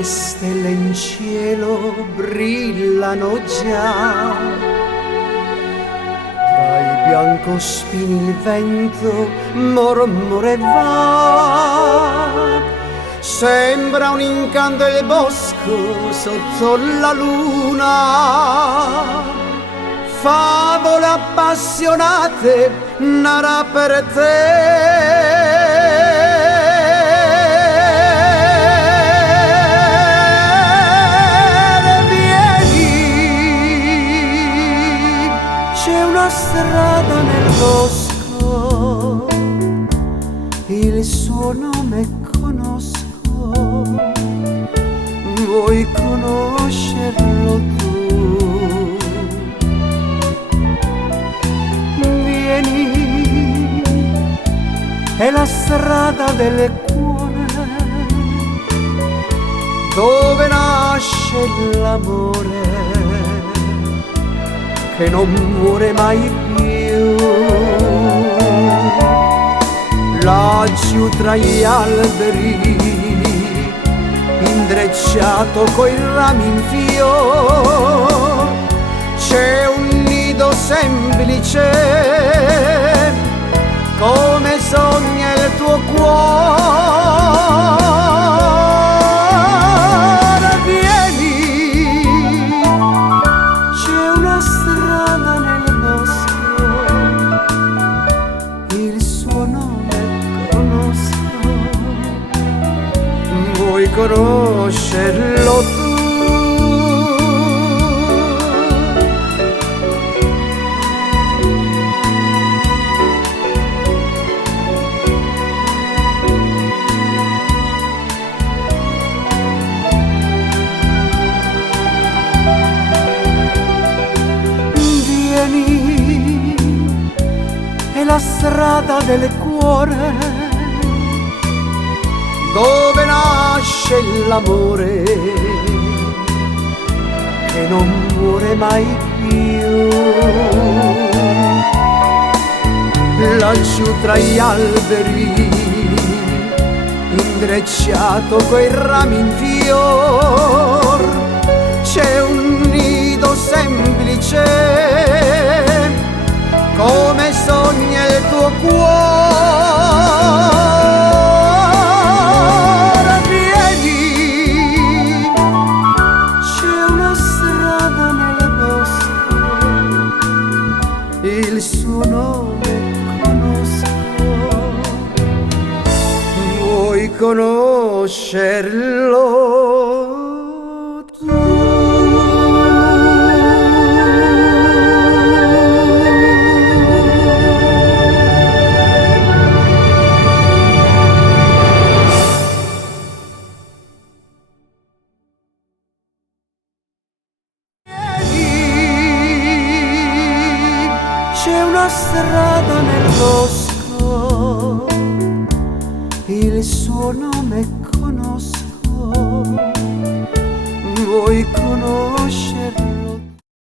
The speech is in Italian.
le stelle in cielo brillano già, tra i biancospini il vento mormora e va. Sembra un incanto il bosco sotto la luna, favole appassionate narra per te. Vieni, c'è una strada nel bosco, il suo nome conosco. Vuoi conoscerlo tu? Vieni, è la strada del cuore, dove nasce l'amore che non muore mai più. Laggiù tra gli alberi, intrecciato coi rami in fior, c'è un nido semplice come sogna il tuo cuore. Vieni, c'è una strada nel bosco, il suo nome conosco. Vuoi conoscerlo tu? Vieni, è la strada del cuore, dove nasce l'amore che non muore mai più. Laggiù tra gli alberi, intrecciato coi rami in fior, c'è un nido semplice come sogna il tuo cuore. Vieni, c'è una strada nel bosco, il suo nome conosco. Vuoi conoscerlo tu? C'è una strada nel bosco, il suo nome conosco. Vuoi